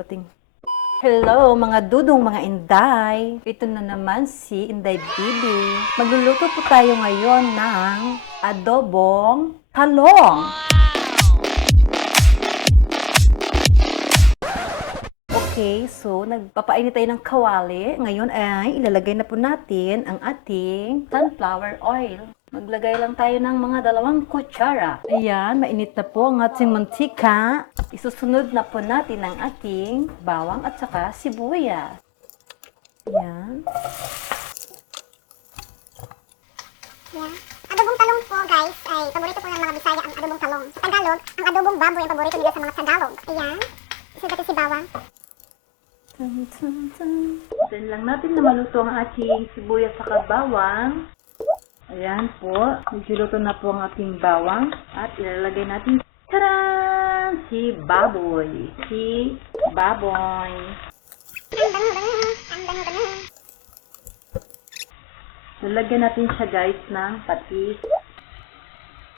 pating. Hello mga dudong, mga inday. Ito na naman si Inday Bibi. Magluluto po tayo ngayon ng adobong talong. Okay, so nagpapainit tayo ng kawali. Ngayon ay ilalagay na po natin ang ating sunflower oil. Maglagay lang tayo ng mga 2 kutsara. Ayan, mainit na po ang ating mantika. Isusunod na po natin ang ating bawang at saka sibuyas. Ayan. Yeah. Adobong talong po guys ay paborito po ng mga Bisaya ang adobong talong. Sa Tagalog, ang adobong baboy ang paborito nila sa mga Tagalog. Ayan. Isulat natin si bawang. Then lang natin na maluto ang ating sibuyas sa bawang. Ayan po, nagluluto na po ang ating bawang at ilalagay natin, taran! Si baboy. Si baboy. Ang bango. Lalagyan natin siya guys ng patis.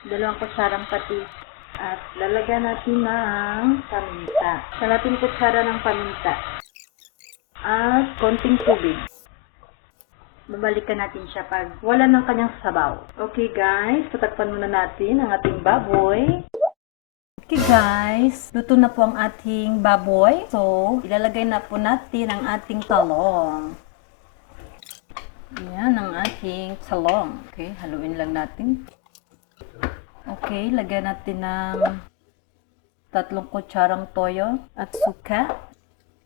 2 kutsarang patis. At lalagyan natin ng paminta. Kalating kutsara ng paminta. At konting tubig. Babalikan natin siya pag wala ng kanyang sabaw. Okay guys, tatakpan muna natin ang ating baboy. Okay guys, luto na po ang ating baboy. So, ilalagay na po natin ang ating talong. Ayan ang ating talong. Okay, haluin lang natin. Okay, lagyan natin ng 3 kutsarang toyo at suka.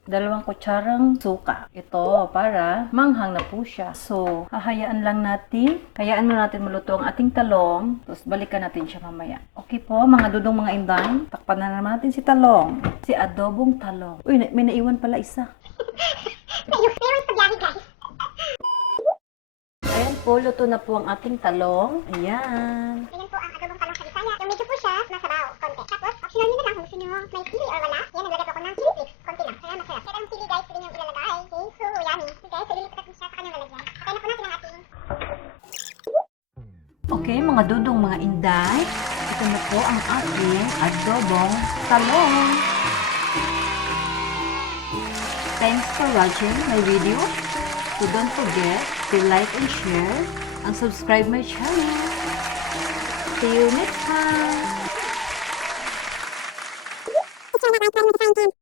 2 kutsarang suka. Ito para manghang na po siya. So, hahayaan lang natin. Hayaan mo natin maluto ang ating talong. Tapos, balikan natin siya mamaya. Okay po, mga dudong mga inday. Takpan na naman natin si talong. Si adobong talong. Uy, may naiwan pala isa. Meron pagyahi guys. Ayan po, luto na po ang ating talong. Ayan. Ganyan po ang adobong talong sa Bisaya. Yung medyo po siya masabaw, konti. Tapos, optional nyo na lang kung gusto nyo may chili or wala. Yan, naglagay po ako ng chili flakes. Konti lang. Kaya masarap. Kaya ang chili guys, pwede nyo ilalagay. Okay, so yummy. Okay guys, so ililipat natin siya sa kanyang lalagyan. Kaya na po natin ang ating Okay, mga dudong mga inday. Ito na po ang ating adobong talong. Thanks for watching my video. So don't forget to like and share and subscribe my channel. See you next time. picture na kahit 5 minutes sa